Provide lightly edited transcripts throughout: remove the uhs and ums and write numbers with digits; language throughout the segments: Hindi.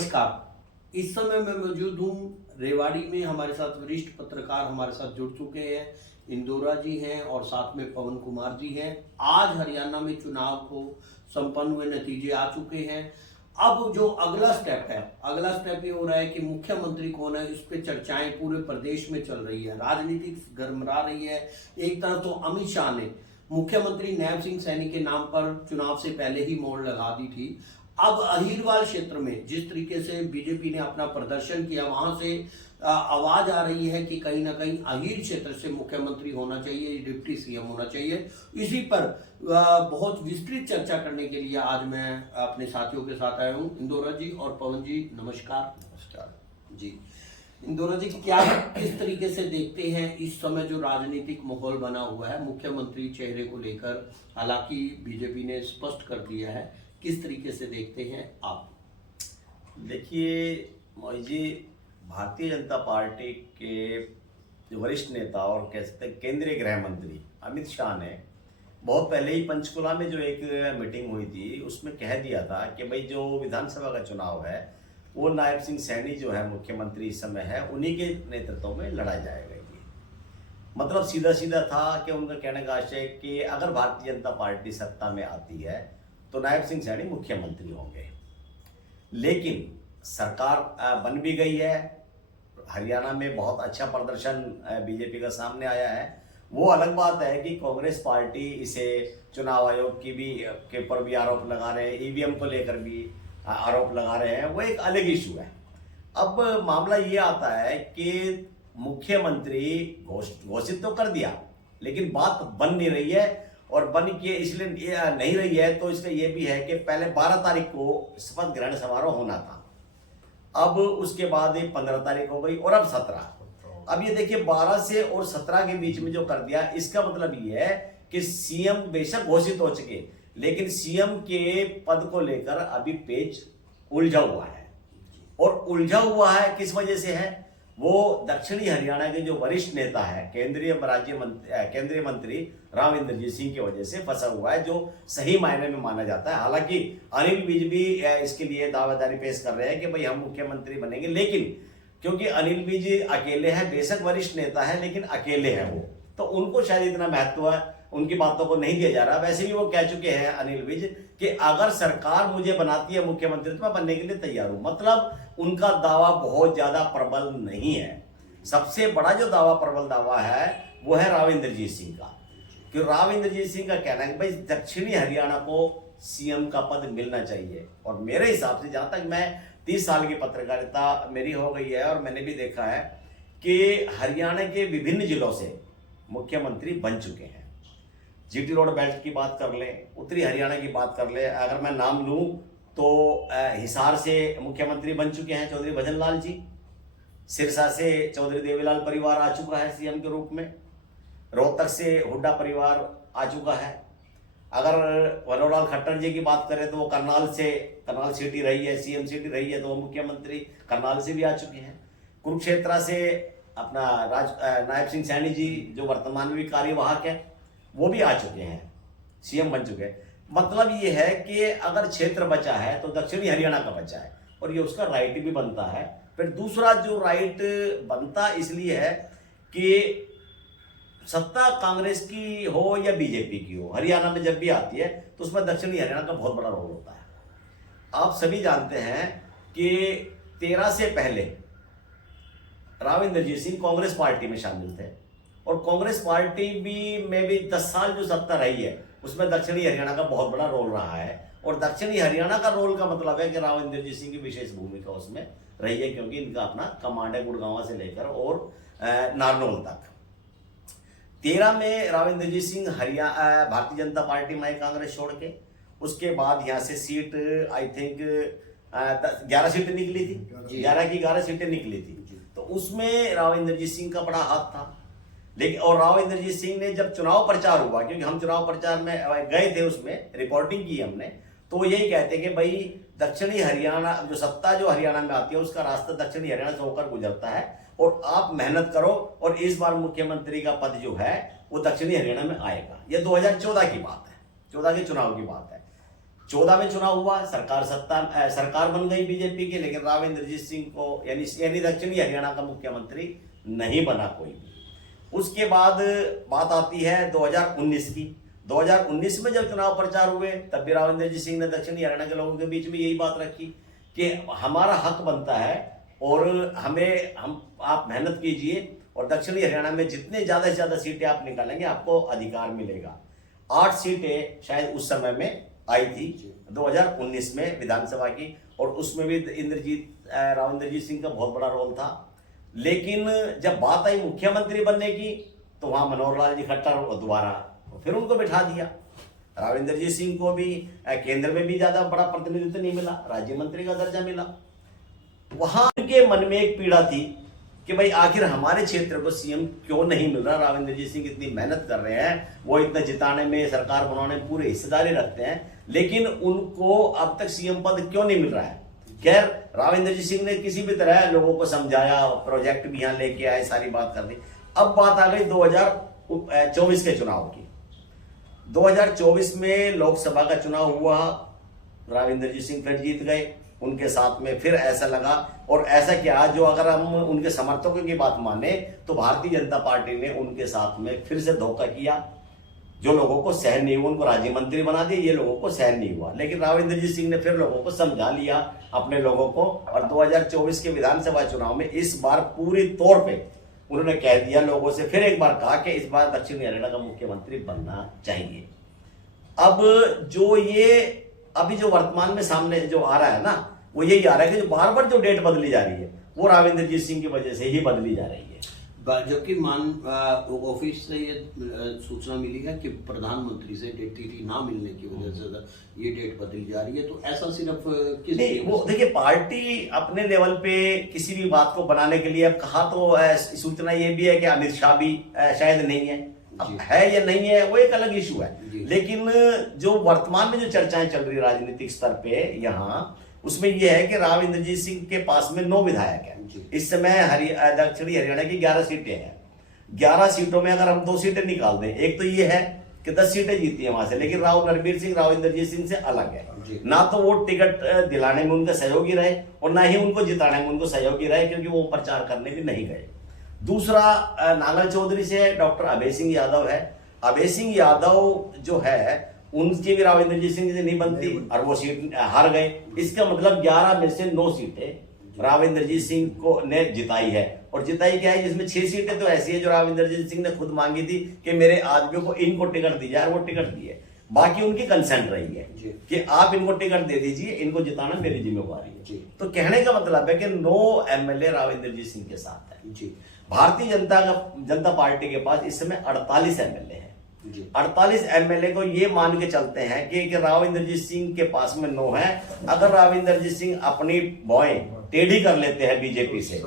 नमस्कार। इस समय मैं मौजूद हूँ रेवाड़ी में। हमारे साथ वरिष्ठ पत्रकार हमारे साथ जुड़ चुके हैं। इंदौरा जी हैं और साथ में पवन कुमार जी हैं। आज हरियाणा में चुनाव को संपन्न हुए, नतीजे आ चुके हैं। अब जो अगला स्टेप ये हो रहा है कि मुख्यमंत्री कौन है, इस पे चर्चाएं पूरे प्रदेश में चल रही है, राजनीति गर्मरा रही है। एक तरफ तो अमित शाह ने मुख्यमंत्री नैब सिंह सैनी के नाम पर चुनाव से पहले ही मोहर लगा दी थी। अब अहीरवाल क्षेत्र में जिस तरीके से बीजेपी ने अपना प्रदर्शन किया, वहां से आवाज आ रही है कि कहीं ना कहीं अहीर क्षेत्र से मुख्यमंत्री होना चाहिए, डिप्टी सीएम होना चाहिए। इसी पर बहुत विस्तृत चर्चा करने के लिए आज मैं अपने साथियों के साथ आया हूँ। इंदौरा जी और पवन जी, नमस्कार। नमस्कार जी, इंदौरा जी, क्या किस तरीके से देखते हैं इस समय जो राजनीतिक माहौल बना हुआ है मुख्यमंत्री चेहरे को लेकर? हालांकि बीजेपी ने स्पष्ट कर दिया है, किस तरीके से देखते हैं आप? देखिए मोहित जी, भारतीय जनता पार्टी के जो वरिष्ठ नेता और कह सकते हैं केंद्रीय गृह मंत्री अमित शाह ने बहुत पहले ही पंचकुला में जो एक मीटिंग हुई थी उसमें कह दिया था कि भाई जो विधानसभा का चुनाव है वो नायब सिंह सैनी जो है मुख्यमंत्री इस समय है, उन्हीं के नेतृत्व में लड़ा जाएगा। ये मतलब सीधा सीधा था कि उनका कहने का आशय कि अगर भारतीय जनता पार्टी सत्ता में आती है तो नायब सिंह सैनी मुख्यमंत्री होंगे। लेकिन सरकार बन भी गई है, हरियाणा में बहुत अच्छा प्रदर्शन बीजेपी का सामने आया है। वो अलग बात है कि कांग्रेस पार्टी इसे चुनाव आयोग की भी के ऊपर भी आरोप लगा रहे हैं, ईवीएम को लेकर भी आरोप लगा रहे हैं, वो एक अलग इशू है। अब मामला ये आता है कि मुख्यमंत्री घोषित तो कर दिया लेकिन बात बन नहीं रही है, और बन के इसलिए नहीं रही है तो इसका ये भी है कि पहले 12 तारीख को शपथ ग्रहण समारोह होना था, अब उसके बाद 15 तारीख हो गई और अब 17। अब ये देखिए 12 से और 17 के बीच में जो कर दिया, इसका मतलब ये है कि सीएम बेशक घोषित हो चुके लेकिन सीएम के पद को लेकर अभी पेच उलझा हुआ है। और उलझा हुआ है किस वजह से है? वो दक्षिणी हरियाणा के जो वरिष्ठ नेता है, केंद्रीय मंत्री राव इंद्रजीत सिंह की वजह से फंसा हुआ है, जो सही मायने में माना जाता है। हालांकि अनिल विज भी इसके लिए दावेदारी पेश कर रहे हैं कि भाई हम मुख्यमंत्री बनेंगे, लेकिन क्योंकि अनिल विज अकेले हैं, बेशक वरिष्ठ नेता है लेकिन अकेले हैं वो, तो उनको शायद इतना महत्व है, उनकी बातों को नहीं दिया जा रहा। वैसे भी वो कह चुके हैं अनिल विज कि अगर सरकार मुझे बनाती है मुख्यमंत्री तो मैं बनने के लिए तैयार हूं। मतलब उनका दावा बहुत ज्यादा प्रबल नहीं है। सबसे बड़ा जो प्रबल दावा है वो है राव इंद्रजीत सिंह का, कि राव इंद्रजीत सिंह का कहना है कि भाई दक्षिणी हरियाणा को सीएम का पद मिलना चाहिए। और मेरे हिसाब से, जहां तक मैं 30 साल की पत्रकारिता मेरी हो गई है और मैंने भी देखा है कि हरियाणा के विभिन्न जिलों से मुख्यमंत्री बन चुके हैं। जीटी रोड बेल्ट की बात कर लें, उत्तरी हरियाणा की बात कर लें, अगर मैं नाम लूं तो हिसार से मुख्यमंत्री बन चुके हैं चौधरी भजन लाल जी, सिरसा से चौधरी देवीलाल परिवार आ चुका है सीएम के रूप में, रोहतक से हुड्डा परिवार आ चुका है। अगर मनोहर खट्टर जी की बात करें तो वो करनाल सीटी रही है, सीएम सीटी रही है, तो वो मुख्यमंत्री करनाल से भी आ चुके हैं। कुरुक्षेत्र से अपना नायब सिंह सैनी जी जो वर्तमान में भी कार्यवाहक है वो भी आ चुके हैं, सीएम बन चुके हैं। मतलब ये है कि अगर क्षेत्र बचा है तो दक्षिणी हरियाणा का बचा है और ये उसका राइट भी बनता है। फिर दूसरा जो राइट बनता इसलिए है कि सत्ता कांग्रेस की हो या बीजेपी की हो, हरियाणा में जब भी आती है तो उसमें दक्षिणी हरियाणा का बहुत बड़ा रोल होता है। आप सभी जानते हैं कि 13 से पहले राव इंद्रजीत सिंह कांग्रेस पार्टी में शामिल थे और कांग्रेस पार्टी में भी 10 साल जो सत्ता रही है उसमें दक्षिणी हरियाणा का बहुत बड़ा रोल रहा है। और दक्षिणी हरियाणा का रोल का मतलब है कि राव इंद्रजीत सिंह की विशेष भूमिका उसमें रही है, क्योंकि इनका अपना कमांड है गुड़गांव से लेकर और नारनौल तक। 13 में राव इंद्रजीत सिंह भारतीय जनता पार्टी में कांग्रेस छोड़ के, उसके बाद यहाँ से सीट आई थिंक 11 सीटें निकली थी, 11 की 11 सीटें निकली थी, तो उसमें राव इंद्रजीत सिंह का बड़ा हाथ था। लेकिन और राव इंद्रजीत सिंह ने जब चुनाव प्रचार हुआ, क्योंकि हम चुनाव प्रचार में गए थे, उसमें रिपोर्टिंग की हमने, तो यही कहते कि भाई दक्षिणी हरियाणा जो सत्ता जो हरियाणा में आती है उसका रास्ता दक्षिणी हरियाणा से होकर गुजरता है और आप मेहनत करो और इस बार मुख्यमंत्री का पद जो है वो दक्षिणी हरियाणा में आएगा। ये 2014 की बात है, 14 के चुनाव की बात है। 14 में चुनाव हुआ, सरकार बन गई बीजेपी की, लेकिन राव इंद्रजीत सिंह को यानी दक्षिणी हरियाणा का मुख्यमंत्री नहीं बना कोई भी। उसके बाद बात आती है 2019 की। 2019 में जब चुनाव प्रचार हुए तब भी राव इंद्रजीत सिंह ने दक्षिणी हरियाणा के लोगों के बीच में यही बात रखी कि हमारा हक बनता है और आप मेहनत कीजिए और दक्षिणी हरियाणा में जितने ज़्यादा से ज़्यादा सीटें आप निकालेंगे आपको अधिकार मिलेगा। 8 सीटें शायद उस समय में आई थी 2019 में विधानसभा की, और उसमें भी राव इंद्रजीत सिंह का बहुत बड़ा रोल था। लेकिन जब बात आई मुख्यमंत्री बनने की तो वहां मनोहर लाल जी खट्टर दोबारा फिर उनको बिठा दिया। राव इंद्रजीत सिंह को भी केंद्र में भी ज्यादा बड़ा प्रतिनिधित्व नहीं मिला, राज्य मंत्री का दर्जा मिला। वहां उनके मन में एक पीड़ा थी कि भाई आखिर हमारे क्षेत्र को सीएम क्यों नहीं मिल रहा। राव इंद्रजीत सिंह इतनी मेहनत कर रहे हैं, वो इतना जिताने में, सरकार बनाने में पूरे हिस्सेदारी रखते हैं, लेकिन उनको अब तक सीएम पद क्यों नहीं मिल रहा है। खैर राव इंद्रजीत सिंह ने किसी भी तरह लोगों को समझाया, प्रोजेक्ट भी यहाँ लेके आए, सारी बात कर दी। अब बात आ गई 2024 के चुनाव की। 2024 में लोकसभा का चुनाव हुआ, राव इंद्रजीत सिंह फिर जीत गए, उनके साथ में फिर ऐसा लगा, और ऐसा क्या जो अगर हम उनके समर्थकों की बात माने तो भारतीय जनता पार्टी ने उनके साथ में फिर से धोखा किया। जो लोगों को सहन नहीं हुआ उनको राज्य मंत्री बना दिया, ये लोगों को सहन नहीं हुआ। लेकिन राव इंद्रजीत सिंह ने फिर लोगों को समझा लिया, अपने लोगों को, और 2024 के विधानसभा चुनाव में इस बार पूरी तौर पे उन्होंने कह दिया, लोगों से फिर एक बार कहा कि इस बार दक्षिण हरियाणा का मुख्यमंत्री बनना चाहिए। अब जो ये अभी जो वर्तमान में सामने जो आ रहा है ना, वो यही आ रहा है कि जो बार बार जो डेट बदली जा रही है वो राव इंद्रजीत सिंह की वजह से ही बदली जा रही है। जबकि ऑफिस से ये सूचना मिली है कि प्रधानमंत्री से डेट तिथि ना मिलने की वजह से ये डेट बदली जा रही है। तो ऐसा सिर्फ किस नहीं, वो देखिए पार्टी अपने लेवल पे किसी भी बात को बनाने के लिए, अब कहा तो सूचना ये भी है कि अमित शाह भी शायद नहीं है, अब है या नहीं है वो एक अलग इशू है। लेकिन जो वर्तमान में जो चर्चाएं चल रही है राजनीतिक स्तर पे यहाँ, उसमें यह है कि राव इंद्रजीत सिंह के पास में 9 विधायक हैं इस समय। दक्षिणी हरियाणा की 11 सीटें हैं। 11 सीटों में अगर हम 2 सीटें निकाल दें, एक तो ये है कि 10 सीटें जीती है वहां से, लेकिन राव नरबीर सिंह राव इंद्रजीत सिंह से अलग है। ना तो वो टिकट दिलाने में उनका सहयोगी रहे और ना ही उनको जिताने में उनको सहयोगी रहे, क्योंकि वो प्रचार करने भी नहीं गए। दूसरा नांगल चौधरी से डॉक्टर अभय सिंह यादव है। अभय सिंह यादव जो है उनकी भी राव इंद्रजीत सिंह से नहीं बनती और वो सीट हार गए। इसका मतलब 11 में से 9 सीटें राव इंद्रजीत सिंह को ने जिताई है। और जिताई क्या है, जिसमें 6 सीटें तो ऐसी है जो राव इंद्रजीत सिंह ने खुद मांगी थी कि मेरे आदमियों को इनको टिकट दी जाए, और वो टिकट दी है। बाकी उनकी कंसेंट रही है कि आप इनको टिकट दे दीजिए, इनको जिताना मेरी जिम्मेवारी है। तो कहने का मतलब है कि 9 एमएलए राव इंद्रजीत सिंह के साथ है। भारतीय जनता पार्टी के पास इस समय 48 एमएलए हैं। 48 एमएलए को ये मान के चलते हैं कि राव इंद्रजीत सिंह के पास में 9 है। अगर राव इंद्रजीत सिंह अपनी भौएं टेढ़ी कर लेते हैं बीजेपी से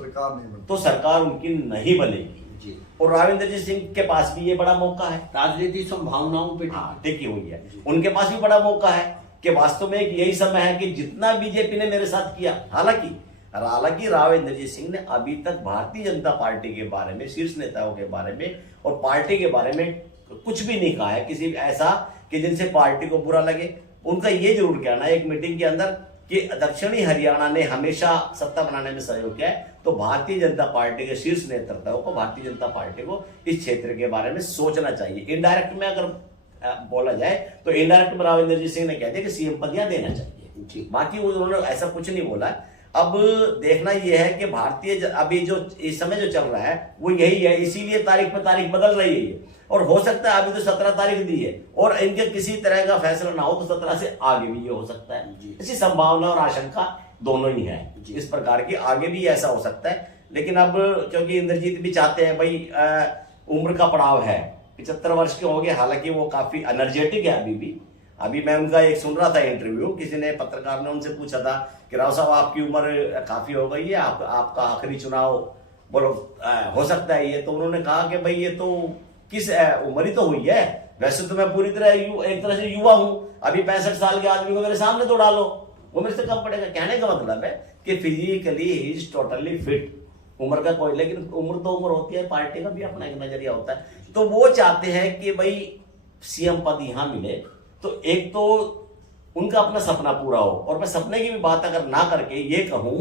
तो सरकार उनकी नहीं बनेगी। और राव इंद्रजीत सिंह के पास भी ये बड़ा मौका है, राजनीतिक संभावनाओं पे टिकी हुई है। उनके पास भी बड़ा मौका है कि वास्तव में एक यही समय है कि जितना बीजेपी ने मेरे साथ किया, हालांकि राव इंद्रजीत सिंह ने अभी तक भारतीय जनता पार्टी के बारे में, शीर्ष नेताओं के बारे में और पार्टी के बारे में कुछ भी नहीं कहा है, किसी ऐसा कि जिनसे पार्टी को बुरा लगे। उनका ये जरूर कहना है एक मीटिंग के अंदर कि दक्षिणी हरियाणा ने हमेशा सत्ता बनाने में सहयोग किया है, तो भारतीय जनता पार्टी के शीर्ष नेतृत्व को, भारतीय जनता पार्टी को इस क्षेत्र के बारे में सोचना चाहिए। इनडायरेक्ट में अगर बोला जाए तो इनडायरेक्ट में राव इंद्रजीत सिंह ने कह दिया कि सीएम पद यहाँ देना चाहिए। बाकी उन्होंने ऐसा कुछ नहीं बोला। अब देखना यह है कि भारतीय अभी जो इस समय जो चल रहा है वो यही है, इसीलिए तारीख पे तारीख बदल रही है। और हो सकता है अभी तो 17 तारीख दी है और इनके किसी तरह का फैसला ना हो तो 17 से आगे भी ये हो सकता है। ऐसी संभावना और आशंका दोनों ही है इस प्रकार की, आगे भी ऐसा हो सकता है। लेकिन अब क्योंकि इंद्रजीत भी चाहते हैं भाई, उम्र का पड़ाव है, 75 वर्ष के हो गए, हालांकि वो काफी एनर्जेटिक है अभी भी। अभी मैं उनका एक सुन रहा था इंटरव्यू, किसी ने पत्रकार ने उनसे पूछा था कि राव साहब आपकी उम्र काफी हो गई है, आपका आखिरी चुनाव बोलो हो सकता है ये, तो उन्होंने कहा कि भाई ये तो किस उम्र ही तो हुई है, वैसे तो मैं पूरी तरह एक तरह से युवा हूं, अभी 65 साल के आदमी को मेरे सामने तो डालो वो मेरे से कम पड़ेगा। कहने का मतलब है कि physically he is totally fit, उम्र का कोई, लेकिन उम्र तो उम्र होती है, पार्टी का भी अपना एक नजरिया होता है। तो वो चाहते हैं कि भाई सीएम पद यहां मिले, तो एक तो उनका अपना सपना पूरा हो। और मैं सपने की भी बात अगर ना करके ये कहूं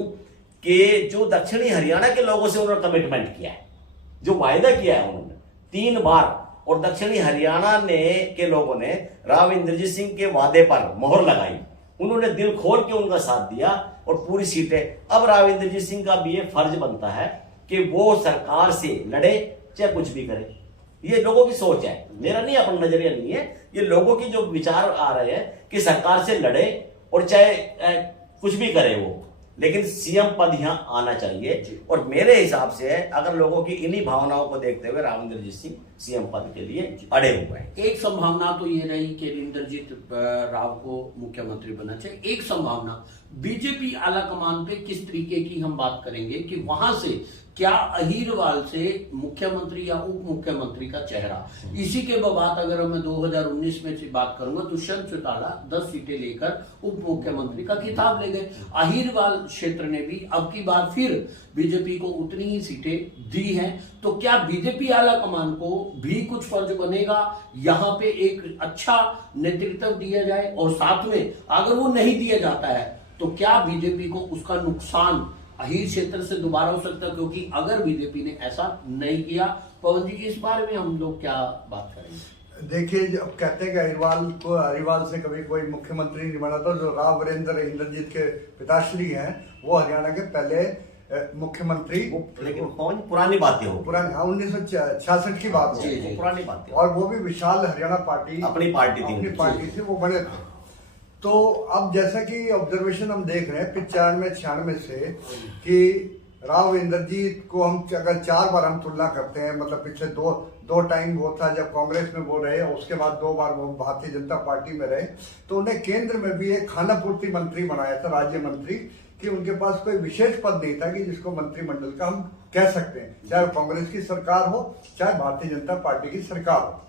कि जो दक्षिणी हरियाणा के लोगों से उन्होंने कमिटमेंट किया है, जो वायदा किया है उन्होंने 3 बार, और दक्षिणी हरियाणा ने के लोगों ने राव इंद्रजीत सिंह के वादे पर मोहर लगाई, उन्होंने दिल खोल के उनका साथ दिया और पूरी सीटें। अब राव इंद्रजीत सिंह का भी ये फर्ज बनता है कि वो सरकार से लड़े, चाहे कुछ भी करे। ये लोगों की सोच है, मेरा नहीं, अपना नजरिया नहीं है, ये लोगों की जो विचार आ रहे हैं कि सरकार से लड़े और चाहे कुछ भी करे वो, लेकिन सीएम पद यहां आना चाहिए। और मेरे हिसाब से अगर लोगों की इन्हीं भावनाओं को देखते हुए राव इंद्रजीत सिंह सीएम पद के लिए अड़े हुए हैं। एक संभावना तो ये रही कि इंद्रजीत राव को मुख्यमंत्री बनना चाहिए। एक संभावना बीजेपी आला कमान पे किस तरीके की हम बात करेंगे कि वहां से क्या अहीरवाल से मुख्यमंत्री या उप मुख्यमंत्री का चेहरा, इसी के बाद अगर मैं 2019 में से बात करूंगा, दुष्यंत चौटाला 10 सीटें लेकर उप मुख्यमंत्री का खिताब ले गए। अहीरवाल क्षेत्र ने भी अब की बार फिर बीजेपी को उतनी ही सीटें दी हैं। तो क्या बीजेपी आला कमान को भी कुछ फर्ज बनेगा यहाँ पे एक अच्छा नेतृत्व दिया जाए, और साथ में अगर वो नहीं दिया जाता है तो क्या बीजेपी को उसका नुकसान अहीर क्षेत्र से दोबारा हो सकता है? क्योंकि अगर बीजेपी ने ऐसा नहीं किया, पवन जी, इस बारे में हम लोग क्या बात करेंगे? देखिए, जब कहते हैं कि अहीरवाल से कभी कोई मुख्यमंत्री नहीं बना, तो जो राव वीरेंद्र इंद्रजीत के पिताश्री हैं वो हरियाणा के पहले मुख्यमंत्री। लेकिन कौन पुरानी बातें हो, पुरानी 1966 की बात हो, पुरानी बातें, और वो भी विशाल हरियाणा पार्टी अपनी पार्टी थी, वो बने थे। तो अब जैसा कि ऑब्जर्वेशन हम देख रहे हैं 95-96 से कि राव इंद्रजीत को हम अगर 4 बार हम तुलना करते हैं, मतलब पिछले दो टाइम वो था जब कांग्रेस में वो रहे, और उसके बाद 2 बार वो भारतीय जनता पार्टी में रहे, तो उन्हें केंद्र में भी एक खाना पूर्ति मंत्री बनाया था, राज्य मंत्री, कि उनके पास कोई विशेष पद नहीं था कि जिसको मंत्रिमंडल का हम कह सकते हैं, चाहे कांग्रेस की सरकार हो चाहे भारतीय जनता पार्टी की सरकार हो।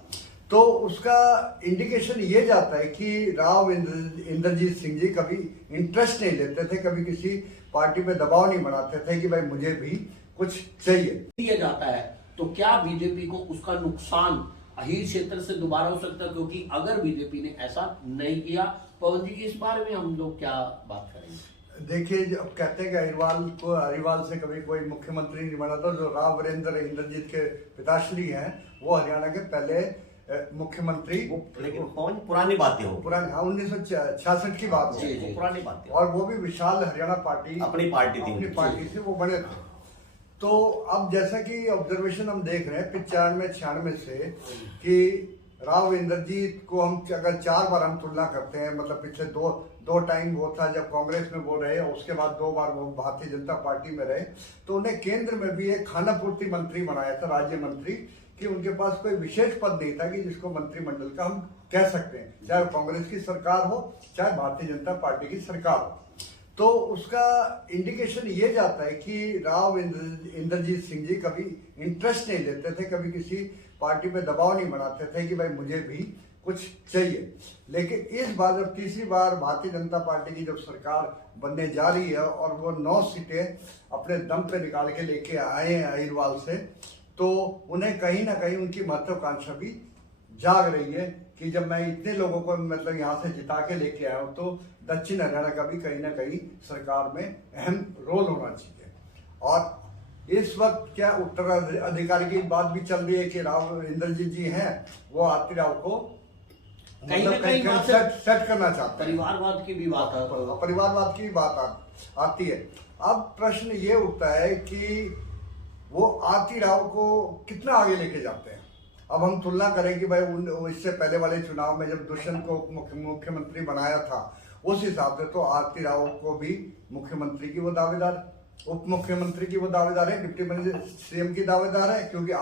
तो उसका इंडिकेशन ये जाता है कि राव इंद्रजीत सिंह जी कभी इंटरेस्ट नहीं लेते थे, कभी किसी पार्टी पे दबाव नहीं बनाते थे कि भाई मुझे भी कुछ चाहिए। दिया जाता है तो क्या बीजेपी को उसका नुकसान अहीर क्षेत्र से दोबारा हो सकता है? क्योंकि अगर बीजेपी ने ऐसा नहीं किया, पवन जी, इस बारे में हम लोग क्या बात करेंगे? देखिए, जब कहते हैं कि अहीरवाल से कभी कोई मुख्यमंत्री नहीं बना, तो जो राव वीरेंद्र इंद्रजीत के पिताश्री हैं वो हरियाणा के पहले मुख्यमंत्री। लेकिन कौन पुरानी बातें हो, पुरानी 1966 की बात हो, पुरानी बातें, और वो भी विशाल हरियाणा पार्टी अपनी पार्टी थी, वो बने थे। तो अब जैसा कि ऑब्जर्वेशन हम देख रहे हैं 95-96 से कि राव इंद्रजीत को हम अगर 4 बार हम तुलना करते हैं, मतलब पिछले दो टाइम वो था जब कांग्रेस में वो रहे, और उसके बाद 2 बार वो भारतीय जनता पार्टी में रहे, तो उन्हें केंद्र में भी एक खाना पूर्ति मंत्री बनाया था, राज्य मंत्री, कि उनके पास कोई विशेष पद नहीं था कि जिसको मंत्रिमंडल का हम कह सकते हैं, चाहे कांग्रेस की सरकार हो चाहे भारतीय जनता पार्टी की सरकार हो। तो उसका इंडिकेशन ये जाता है कि राव इंद्रजीत सिंह जी कभी इंटरेस्ट नहीं लेते थे, कभी किसी पार्टी पे दबाव नहीं बनाते थे कि भाई मुझे भी कुछ चाहिए। लेकिन इस बार जब तीसरी बार भारतीय जनता पार्टी की जब सरकार बनने जा रही है और वो 9 सीटें अपने दम पे निकाल के लेके आए हैं अहीरवाल से, तो उन्हें कहीं ना कहीं उनकी महत्वाकांक्षा भी जाग रही है कि जब मैं इतने लोगों को मतलब यहाँ से जिता के लेके आया हूँ, तो दक्षिण हरियाणा का भी कहीं ना कहीं सरकार में अहम रोल होना चाहिए। और इस वक्त क्या उत्तराधिकारी की बात भी चल रही है कि राव इंद्रजीत जी हैं, वो आरती राव को कहीं ना कहीं सेट करना चाहते हैं। परिवारवाद की भी बात है, परिवारवाद की बात आती है। अब प्रश्न ये उठता है कि वो आरती राव को कितना आगे लेके जाते हैं। अब हम तुलना करें कि भाई इससे पहले वाले चुनाव में जब दुष्यंत को मुख्यमंत्री बनाया था, उस हिसाब से तो आरती राव को भी मुख्यमंत्री की वो दावेदार, उप मुख्यमंत्री की वो दावेदार है, डिप्टी सीएम की दावेदार है, क्योंकि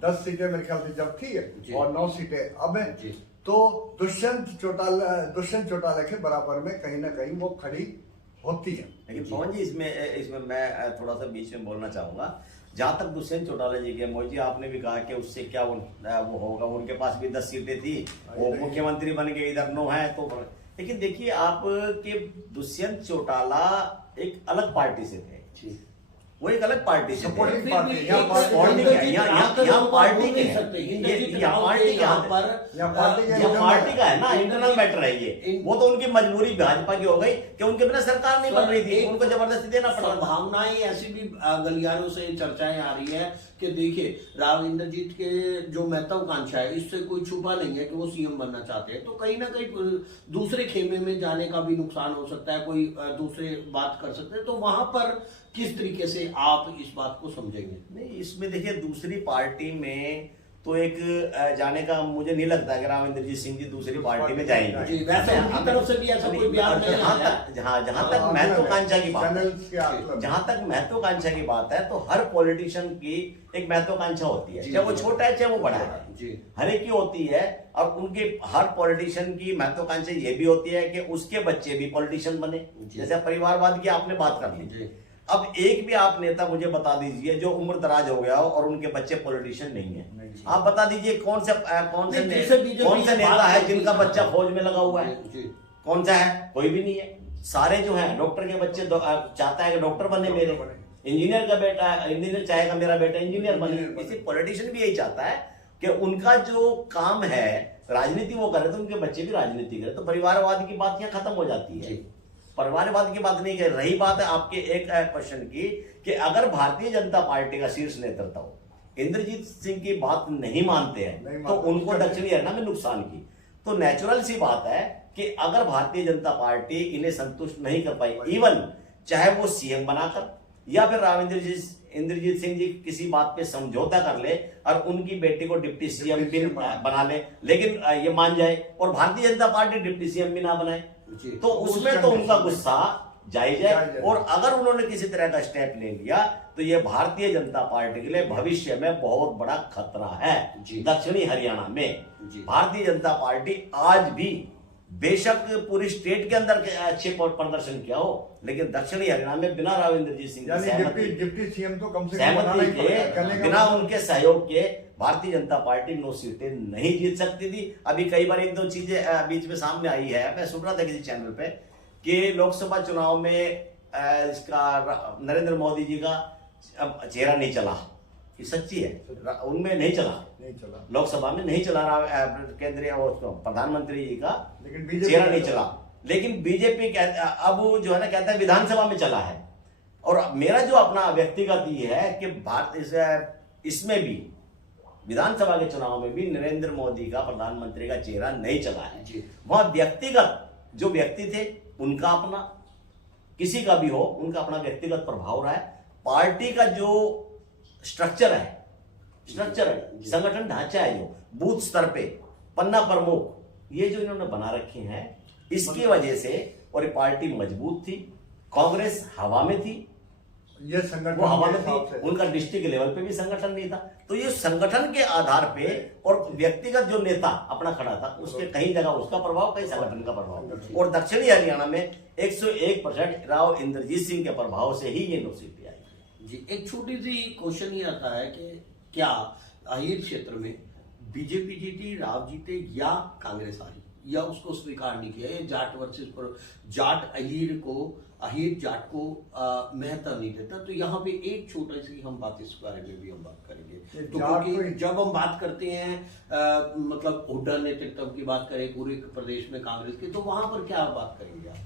10 सीटें मेरे ख्याल से जब थी और 9 सीटें अब है। तो दुष्यंत चौटाला के बराबर में कहीं ना कहीं वो खड़ी होती है। लेकिन पवन जी, इसमें मैं थोड़ा सा बीच में बोलना चाहूंगा। जहां तक दुष्यंत चौटाला जी के, मोदी जी आपने भी कहा कि उससे क्या वो होगा, उनके पास भी 10 सीटें थी, वो मुख्यमंत्री बन गए, इधर 9 है तो। लेकिन देखिए आप कि दुष्यंत चौटाला एक अलग पार्टी से थे, वो एक अलग पार्टी से थे। सपोर्टिंग फिर पार्टी, भी यहाँ एक पार्टी और नहीं इंद्रजीत है, यहाँ राव का यहाँ नाम पार्टी बोल के नहीं हैं। सकते। इंद्रजीत यहाँ राव पार्टी के के यहाँ हाथ पर यहाँ पार्टी के ये पार्टी का है ना, इंटरनल मैटर है ये। इन- वो तो उनकी मजबूरी भाजपा की हो गई कि उनके बिना सरकार नहीं बन रही थी, एक उनको जबरदस्ती देना पड़ रहा था। संभावनाएं ऐसी भी गलियारों से चर्चाएं आ रही है कि देखिए राव इंद्रजीत के जो महत्वाकांक्षा है इससे कोई छुपा नहीं है कि वो सीएम बनना चाहते हैं, तो कहीं ना कहीं दूसरे खेमे में जाने का भी नुकसान हो सकता है, कोई दूसरे बात कर सकते हैं, तो वहां पर किस तरीके से आप इस बात को समझेंगे? नहीं, इसमें देखिए दूसरी पार्टी में तो एक जाने का मुझे नहीं लगता कि राव इंद्रजीत सिंह जी दूसरी पार्टी में जाएंगे। जी, वैसे उनकी तरफ से भी ऐसा कोई बयान नहीं जहां आया तक जहां तक महत्वाकांक्षा की बात है, चैनल्स के आकलन। जहां तक महत्वाकांक्षा की बात है, तो हर पॉलिटिशियन की एक महत्वाकांक्षा होती है, जी, चाहे वो जी। छोटा है चाहे वो बड़ा है, जी हर एक की होती है। और उनके हर पॉलिटिशियन की महत्वाकांक्षा ये भी होती है कि उसके बच्चे भी पॉलिटिशियन बने। जी। जैसे परिवारवाद की आपने बात कर ली, जी अब एक भी आप नेता मुझे बता दीजिए जो उम्र दराज हो गया हो और उनके बच्चे पॉलिटिशियन नहीं है। नहीं। आप बता दीजिए कौन से नहीं, जैसे बीजेपी कौन सा ये नेता बात है करती जिनका है। बच्चा फौज में लगा हुआ है? जी कौन सा है? कोई भी नहीं है। सारे जो है डॉक्टर के बच्चे चाहता है कि डॉक्टर बने मेरे, इंजीनियर का बेटा इंजीनियर चाहेगा मेरा बेटा इंजीनियर बने। इंजीनियर बने। किसी पॉलिटिशियन भी यही चाहता है कि उनका जो काम है राजनीति वो करे तो उनके बच्चे भी राजनीति करे। तो परिवारवाद की बात यहाँ खत्म हो जाती है। जी। परिवारवाद की बात नहीं कर रही। बात है आपके एक क्वेश्चन की कि अगर भारतीय जनता पार्टी का शीर्ष नेतृत्व इंद्रजीत सिंह की बात नहीं मानते हैं नहीं तो मानते। उनको दक्षिणी हरियाणा में नुकसान की। तो नेचुरल सी बात है कि अगर भारतीय जनता पार्टी इन्हें संतुष्ट नहीं कर पाई, इवन चाहे वो सीएम बनाकर या फिर राव इंद्रजीत सिंह जी किसी बात पे समझौता कर ले और उनकी बेटी को डिप्टी सीएम भी बना ले, लेकिन ये मान जाए और Bharatiya Janata party deputy CM भी ना बनाए, जी तो उसमें तो उनका गुस्सा जायज है। जायज है। और अगर उन्होंने किसी तरह का स्टेप ले लिया तो ये भारतीय जनता पार्टी के लिए भविष्य में बहुत बड़ा खतरा है। जी। दक्षिणी हरियाणा में जी। भारतीय जनता पार्टी आज भी बेशक पूरी स्टेट के अंदर के अच्छे प्रदर्शन किया हो, लेकिन दक्षिणी हरियाणा में बिना राव इंद्रजीत सिंह की यानी सहमति डिप्टी सीएम तो कम से कम बनाना सहमति ही पड़ेगा। के कहने का बिना मतलब- उनके सहयोग के भारतीय जनता पार्टी 9 सीटें नहीं जीत सकती थी। अभी कई बार एक दो चीजें बीच में सामने आई है। मैं सुन रहा था किसी चैनल पे कि लोकसभा चुनाव में इसका नरेंद्र मोदी जी का अब चेहरा नहीं चला। ये सच्ची है, उनमें नहीं चला, नहीं चला, लोकसभा में नहीं चला केंद्रीय प्रधानमंत्री जी का लेकिन बीजेपी चेहरा नहीं चला। लेकिन बीजेपी अब जो है ना कहता है विधानसभा में चला है। और मेरा जो अपना व्यक्तिगत ये है कि भारत इसमें भी विधानसभा के चुनाव में भी नरेंद्र मोदी का प्रधानमंत्री का चेहरा नहीं चला है। जी। वहां व्यक्तिगत जो व्यक्ति थे उनका अपना, किसी का भी हो उनका अपना व्यक्तिगत प्रभाव रहा है। पार्टी का जो स्ट्रक्चर है संगठन ढांचा है, जो बूथ स्तर पे पन्ना प्रमुख ये जो इन्होंने बना रखे हैं, इसकी वजह से और ये पार्टी मजबूत थी। कांग्रेस हवा में थी, ये संगठन वो हवा के में हिसाब थी, से। उनका डिस्ट्रिक्ट लेवल पे भी संगठन नहीं था। तो ये संगठन के आधार पे और व्यक्तिगत जो नेता अपना खड़ा था उसके कहीं जगह उसका प्रभाव, कहीं संगठन का प्रभाव। और दक्षिणी हरियाणा में 101% राव इंद्रजीत सिंह के प्रभाव से ही ये 9 सीटें आई। जी एक छोटी सी क्वेश्चन ये आता है कि क्या अहीर क्षेत्र में बीजेपी जीती, राव जीते या कांग्रेस हारी, या उसको स्वीकार नहीं किया? ये जाट वर्सेस पर जाट अहीर जाट को महत्व नहीं देता। तो यहाँ पे एक छोटा सी हम बात इस बारे में भी हम बात करेंगे। तो जाट क्योंकि तो- जब हम बात करते हैं मतलब हुड्डा नेतृत्व की बात करें पूरे प्रदेश में कांग्रेस की, तो वहां पर क्या बात करेंगे आप?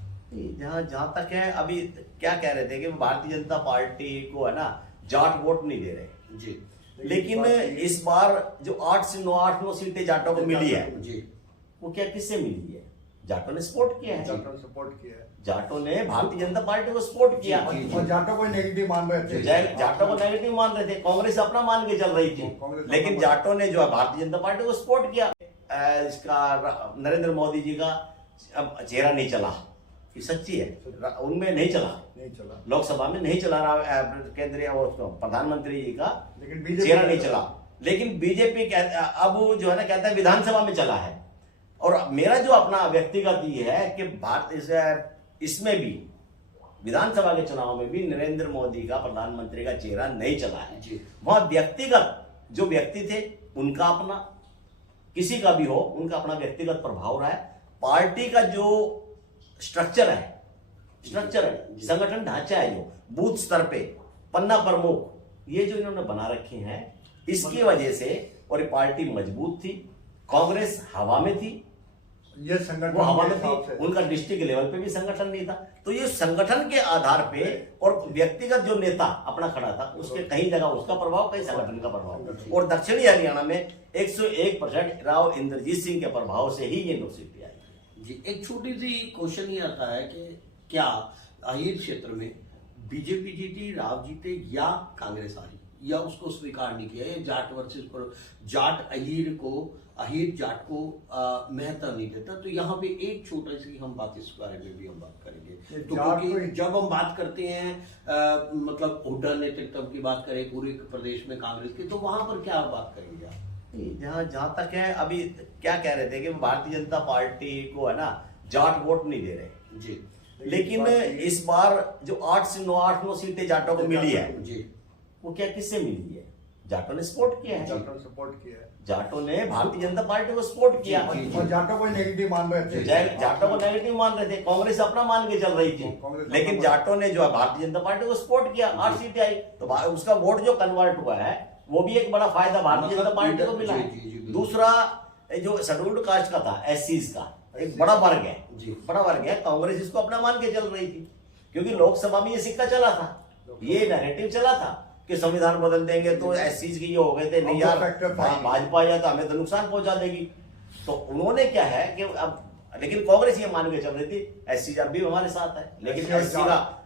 जहां तक है अभी क्या कह रहे थे कि भारतीय जनता पार्टी को है ना जाट वोट नहीं दे रहे। जी लेकिन इस बार जो 8 9 सीटें जाटों को मिली है, जी वो क्या किससे मिली है? जाटों ने सपोर्ट किया है। जाटों ने सपोर्ट किया है जाटों ने भारतीय जनता पार्टी को सपोर्ट किया। जी, और जाटों को नेगेटिव मान रहे थे। जाटों को नेगेटिव मान रहे थे, कांग्रेस अपना मान के चल रही थी, कांग्रेस लेकिन अपना जाटों ने जो है भारतीय जनता पार्टी को सपोर्ट किया। इसका नरेंद्र मोदी जी का अब चेहरा नहीं चला। ये सच्ची है, उनमें नहीं चला, नहीं चला, लोकसभा में नहीं चला केंद्रीय प्रधानमंत्री जी का लेकिन बीजेपी चेहरा नहीं चला। लेकिन बीजेपी अब जो है ना कहता है विधानसभा में चला है। और मेरा जो अपना व्यक्तिगत ये है कि भारत इसमें भी विधानसभा के चुनाव में भी नरेंद्र मोदी का प्रधानमंत्री का चेहरा नहीं चला है। जी वहां व्यक्तिगत जो व्यक्ति थे उनका अपना, किसी का भी हो उनका अपना व्यक्तिगत प्रभाव रहा है। पार्टी का जो स्ट्रक्चर है संगठन ढांचा है, जो बूथ स्तर पे पन्ना प्रमुख, ये जो इन्होंने बना रखे हैं, इसकी वजह से, और ये पार्टी मजबूत थी, कांग्रेस हवा में थी, ये संगठन वो हवा के में हिसाब थी, से उनका डिस्ट्रिक्ट लेवल पे भी संगठन नहीं था। तो ये संगठन के आधार पे और व्यक्तिगत जो नेता अपना खड़ा था, उसके कहीं जगह उसका प्रभाव, कहीं संगठन का प्रभाव, और दक्षिणी हरियाणा में 101% राव इंद्रजीत सिंह के प्रभाव से ही ये 9 सीटें आई। जी, एक छोटी सी क्वेश्चन ये आता है कि क्या अहीर क्षेत्र में बीजेपी जीती, राव जीते, या कांग्रेस हारी, या उसको स्वीकार नहीं किया? ये जाट वर्सेस पर जाट अहीर जाट को महत्व नहीं देता। तो यहाँ पे एक छोटा सी हम बात इस बारे में भी हम बात करेंगे। तो क्योंकि जब हम बात करते हैं मतलब हुड्डा नेतृत्व की बात करें पूरे प्रदेश में कांग्रेस की, तो वहां पर क्या बात करेंगे आप? जहां तक है, अभी क्या कह रहे थे कि भारतीय जनता पार्टी को है ना जाट वोट नहीं दे रहे जी, लेकिन इस बार जो 8 सीटें जाटों को मिली है, जी, वो क्या किससे मिली है? जाटों ने सपोर्ट किया है, सपोर्ट किया है, जाटों ने भारतीय जनता पार्टी को सपोर्ट किया। और जाटों को नेगेटिव मान रहे थे, जाटों को नेगेटिव मान रहे थे, कांग्रेस अपना मान के चल रही थी, लेकिन जाटों ने जो है भारतीय जनता पार्टी को सपोर्ट किया, 8 सीटें आई, तो उसका वोट जो कन्वर्ट हुआ है, वो भी एक बड़ा फायदा भारतीय जनता पार्टी को मिला है। दूसरा जो शेड्यूल्ड कास्ट का था, एससीज का एक बड़ा वर्ग है, बड़ा वर्ग है, कांग्रेस इसको अपना मान के चल रही थी, क्योंकि लोकसभा में ये सिक्का चला था, ये नैरेटिव चला था कि संविधान बदल देंगे तो एससीज की ये हो गए थे, नहीं यार भाजपा या तो हमें तो नुकसान पहुंचा देगी। तो उन्होंने क्या है कि अब, लेकिन कांग्रेस ये मान के चल रही थी एससी अब भी हमारे साथ है, लेकिन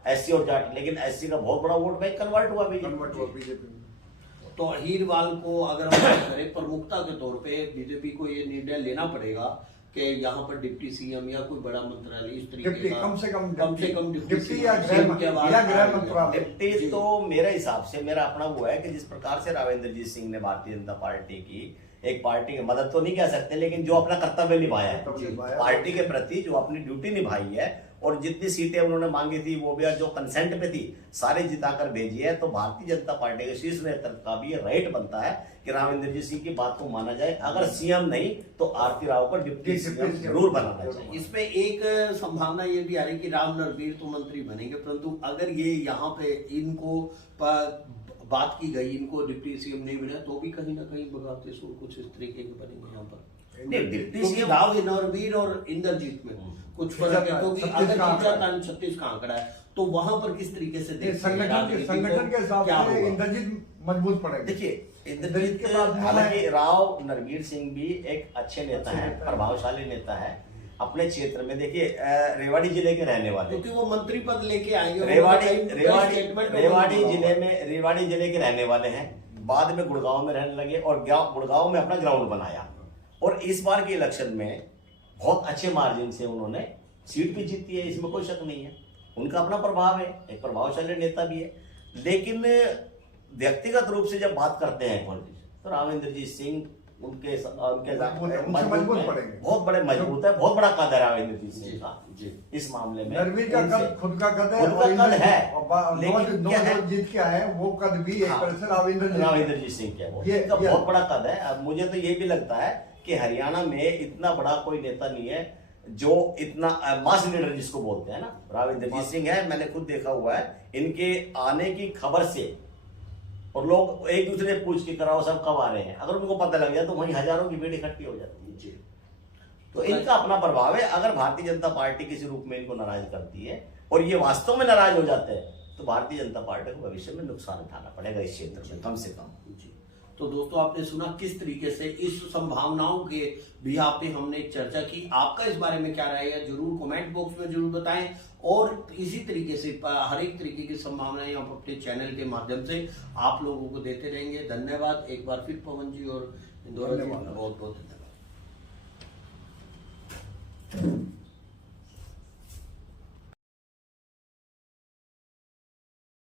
एससी और जाट, लेकिन एससी का बहुत बड़ा वोट बैंक कन्वर्ट हुआ बीजेपी। तो अहीरवाल को अगर हम बात करें प्रमुखता के तौर पे, बीजेपी को ये निर्णय लेना पड़ेगा कि यहाँ पर डिप्टी सीएम या कोई बड़ा मंत्रालय इस तरीके का कम से कम डिप्टी या गृह मंत्रालय। डिप्टी तो मेरे हिसाब से, मेरा अपना वो है कि जिस प्रकार से राव इंद्रजीत सिंह ने भारतीय जनता पार्टी की, एक पार्टी की मदद तो नहीं कह सकते, लेकिन जो अपना कर्तव्य निभाया है पार्टी के प्रति, जो अपनी ड्यूटी निभाई है, और जितनी सीटें उन्होंने मांगी थी वो भी जो कंसेंट पे थी सारे जिताकर भेजी है, तो भारतीय जनता पार्टी के शीर्ष नेतृत्व का भी ये राइट बनता है कि राव इंद्रजीत सिंह की बात को माना जाए। अगर सीएम नहीं तो आरती राव को डिप्टी सीएम जरूर बनाना चाहिए। इसमें एक संभावना ये भी आ रही कि राव नरवीर तो मंत्री बनेंगे, परंतु अगर ये यहाँ पे इनको बात की गई, इनको डिप्टी सीएम नहीं मिला, तो भी कहीं ना कहीं बगावती सूर कुछ इस तरीके के बनेंगे यहाँ पर। डिप्टी सीएम राव नरवीर और इंद्रजीत में कुछ फर्क है, क्योंकि अगर 36 का आंकड़ा है, तो वहां पर किस तरीके से संगठन के हिसाब से इंद्रजीत मजबूत पड़ेगा। देखिए, इंद्रजीत के बाद हालांकि राव नरवीर सिंह भी एक अच्छे नेता है, प्रभावशाली नेता है अपने क्षेत्र में। देखिए, रेवाड़ी जिले के रहने वाले, क्योंकि वो मंत्री पद लेके आएंगे, रेवाड़ी जिले के रहने वाले हैं, बाद में गुड़गांव में रहने लगे और गुड़गांव में अपना ग्राउंड बनाया, और इस बार के इलेक्शन में बहुत अच्छे मार्जिन से उन्होंने सीट भी जीती है, इसमें कोई शक नहीं है। उनका अपना प्रभाव है, एक प्रभावशाली नेता भी है, लेकिन व्यक्तिगत रूप से जब बात करते हैं तो राव इंद्रजीत सिंह उनके मजबूत पड़ेंगे, बहुत बड़े मजबूत है, बहुत बड़ा कद है राव इंद्रजीत सिंह का इस मामले में। नरवीर का कद, खुद का कद है, लेकिन जीत के आए वो कद भी एक तरह से राव इंद्रजीत सिंह का बहुत बड़ा कद है। अब मुझे तो ये भी लगता है कि हरियाणा में इतना बड़ा कोई नेता नहीं है जो इतना मास लीडर जिसको बोलते हैं ना, राव इंद्रजीत सिंह है। मैंने खुद देखा हुआ है, इनके आने की खबर से और लोग एक दूसरे से पूछ के कराओ सब कब आ रहे हैं, अगर उनको पता लग जाए तो वहीं हजारों की भीड़ इकट्ठी हो जाती है। तो इनका अपना प्रभाव है। अगर भारतीय जनता पार्टी किसी रूप में इनको नाराज करती है और ये वास्तव में नाराज हो जाते हैं, तो भारतीय जनता पार्टी को भविष्य में नुकसान उठाना पड़ेगा इस क्षेत्र में, कम से कम। तो दोस्तों, आपने सुना किस तरीके से इस संभावनाओं के बिहार पे हमने चर्चा की। आपका इस बारे में क्या राय है, जरूर कमेंट बॉक्स में जरूर बताएं, और इसी तरीके से हर एक तरीके की संभावनाएं हम अपने चैनल के माध्यम से आप लोगों को देते रहेंगे। धन्यवाद एक बार फिर पवन जी और इंदौरा जी, बहुत बहुत धन्यवाद।